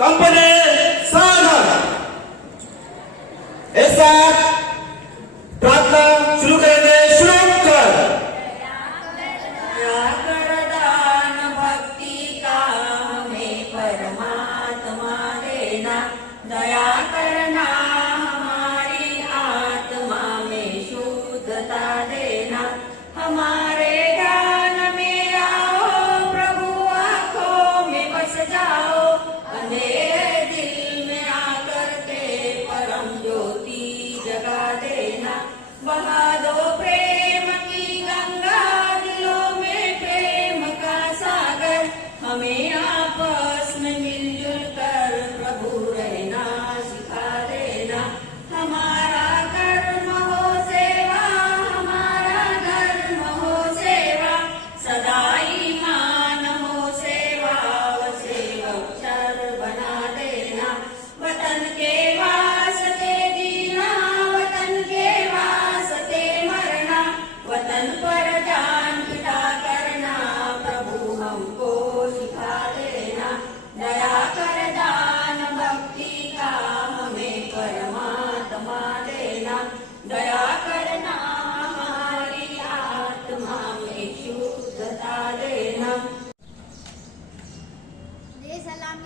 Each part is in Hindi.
कंपनी सागर। एक प्रार्थना शुरू करेंगे, शुरू कर। दान भक्ति का हमें परमात्मा देना। दया करना हमारी आत्मा में शुद्धता देना। हमारे बहा दो प्रेम की गंगा दिलों में प्रेम का सागर हमें आपस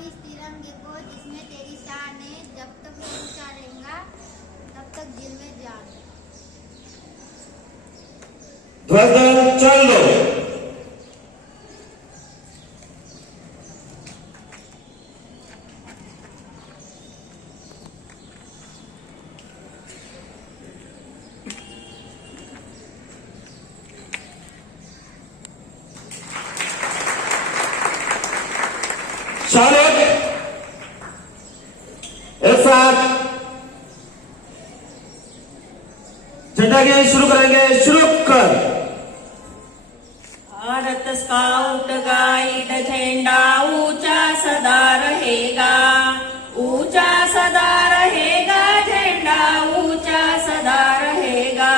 इस तिरंगे को जिसमें तेरी शान है, जब तक ऊँचा रहेगा तब तक दिल में जान चल दो। साथ। झंडा शुरू करेंगे, शुरू कर। भारत स्काउट गाइड झंडा ऊँचा सदा रहेगा, ऊँचा सदा रहेगा, झंडा ऊँचा सदा रहेगा।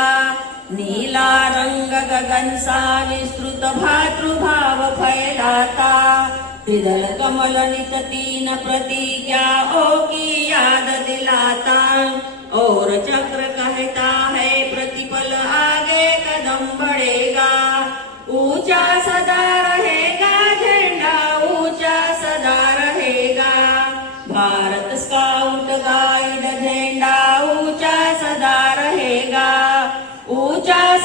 नीला रंग गगन सा विस्तृत भातृभाव फैलाता हृदय कमल नित तीन प्रतिज्ञाओं की याद दिलाता, और चक्र कहता है, प्रतिपल आगे कदम बढ़ेगा। ऊँचा सदा रहेगा, झंडा ऊँचा सदा रहेगा। भारत स्काउट गाइड झंडा ऊँचा सदा रहेगा। ऊँचा